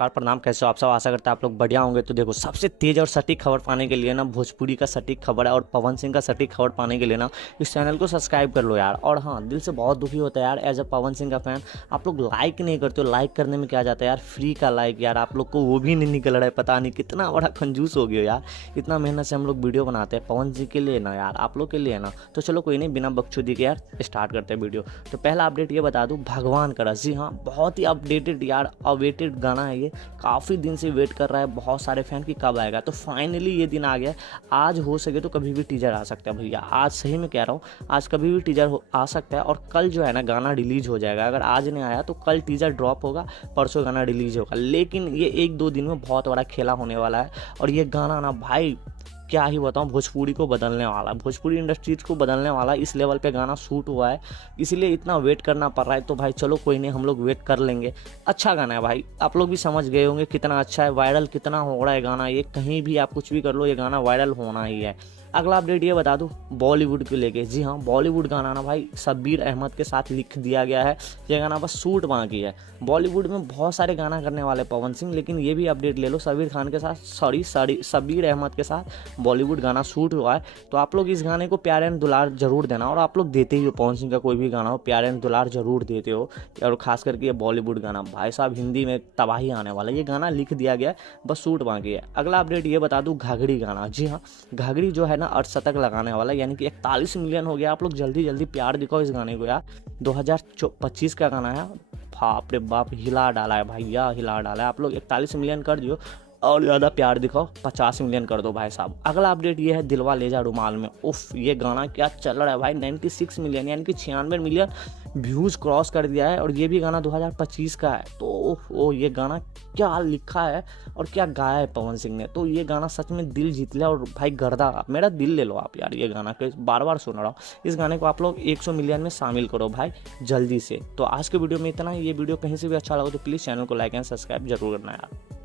नमस्कार प्रणाम, कैसे हो आप सब। आशा करते हैं आप लोग बढ़िया होंगे। तो देखो, सबसे तेज और सटीक खबर पाने के लिए ना, भोजपुरी का सटीक खबर है और पवन सिंह का सटीक खबर पाने के लिए ना इस चैनल को सब्सक्राइब कर लो यार। और हाँ, दिल से बहुत दुखी होता है यार एज अ पवन सिंह का फैन, आप लोग लाइक नहीं करते हो। लाइक करने में क्या जाता है यार, फ्री का लाइक यार, आप लोग को वो भी नहीं निकल रहा है। पता नहीं कितना बड़ा कंजूस हो गया यार। इतना मेहनत से हम लोग वीडियो बनाते हैं पवन जी के लिए ना यार, आप लोग के लिए ना। तो चलो कोई नहीं, बिना बकचोदी के यार स्टार्ट करते हैं वीडियो। तो पहला अपडेट ये बता दूं, भगवान का रस, जी हाँ, बहुत ही अपडेटेड यार, अवेटेड गाना है ये। काफ़ी दिन से वेट कर रहा है बहुत सारे फैन कि कब आएगा। तो फाइनली ये दिन आ गया। आज हो सके तो कभी भी टीजर आ सकता है भैया, आज सही में कह रहा हूँ, आज कभी भी टीजर आ सकता है। और कल जो है ना गाना रिलीज हो जाएगा। अगर आज नहीं आया तो कल टीजर ड्रॉप होगा, परसों गाना रिलीज होगा। लेकिन ये 1-2 दिन में बहुत बड़ा खेला होने वाला है। और ये गाना ना भाई क्या ही बताऊं, भोजपुरी को बदलने वाला, भोजपुरी इंडस्ट्रीज को बदलने वाला, इस लेवल पे गाना शूट हुआ है, इसलिए इतना वेट करना पड़ रहा है। तो भाई चलो कोई नहीं, हम लोग वेट कर लेंगे। अच्छा गाना है भाई, आप लोग भी समझ गए होंगे कितना अच्छा है, वायरल कितना हो रहा है गाना ये। कहीं भी आप कुछ भी कर लो, ये गाना वायरल होना ही है। अगला अपडेट ये बता दूं, बॉलीवुड को लेके। जी हाँ, बॉलीवुड गाना ना भाई शब्बीर अहमद के साथ लिख दिया गया है। ये गाना बस शूट बाकी है। बॉलीवुड में बहुत सारे गाना करने वाले पवन सिंह, लेकिन ये भी अपडेट ले लो, शब्बीर खान के साथ, शब्बीर अहमद के साथ बॉलीवुड गाना शूट हुआ है। तो आप लोग इस गाने को प्यार एंड दुलार जरूर देना। और आप लोग देते ही हो, पवन सिंह का कोई भी गाना हो प्यार एंड दुलार जरूर देते हो। और खास करके ये बॉलीवुड गाना भाई साहब हिंदी में तबाही आने वाला है। ये गाना लिख दिया गया है, बस शूट बाकी है। अगला अपडेट ये बता दूं, घाघरी गाना। जी हाँ, घाघरी जो है ना अर्धशतक लगाने वाला है, यानी कि 41 मिलियन हो गया। आप लोग जल्दी जल्दी प्यार दिखाओ इस गाने को यार। 2025 का गाना है, बाप रे बाप, हिला डाला है भैया, हिला डाला है। आप लोग 41 मिलियन कर दियो और ज़्यादा प्यार दिखाओ, 50 मिलियन कर दो भाई साहब। अगला अपडेट ये है, दिलवा ले जा रुमाल में। उफ, ये गाना क्या चल रहा है भाई, 96 मिलियन यानी कि 96 मिलियन व्यूज़ क्रॉस कर दिया है। और ये भी गाना 2025 का है। तो ओ, ये गाना क्या लिखा है और क्या गाया है पवन सिंह ने। तो ये गाना सच में दिल जीत लिया। और भाई गर्दा, मेरा दिल ले लो आप यार, ये गाना के बार बार सुन रहा हूँ। इस गाने को आप लोग 100 मिलियन में शामिल करो भाई जल्दी से। तो आज के वीडियो में इतना ही। ये वीडियो कहीं से भी अच्छा लगा तो प्लीज़ चैनल को लाइक एंड सब्सक्राइब जरूर करना यार।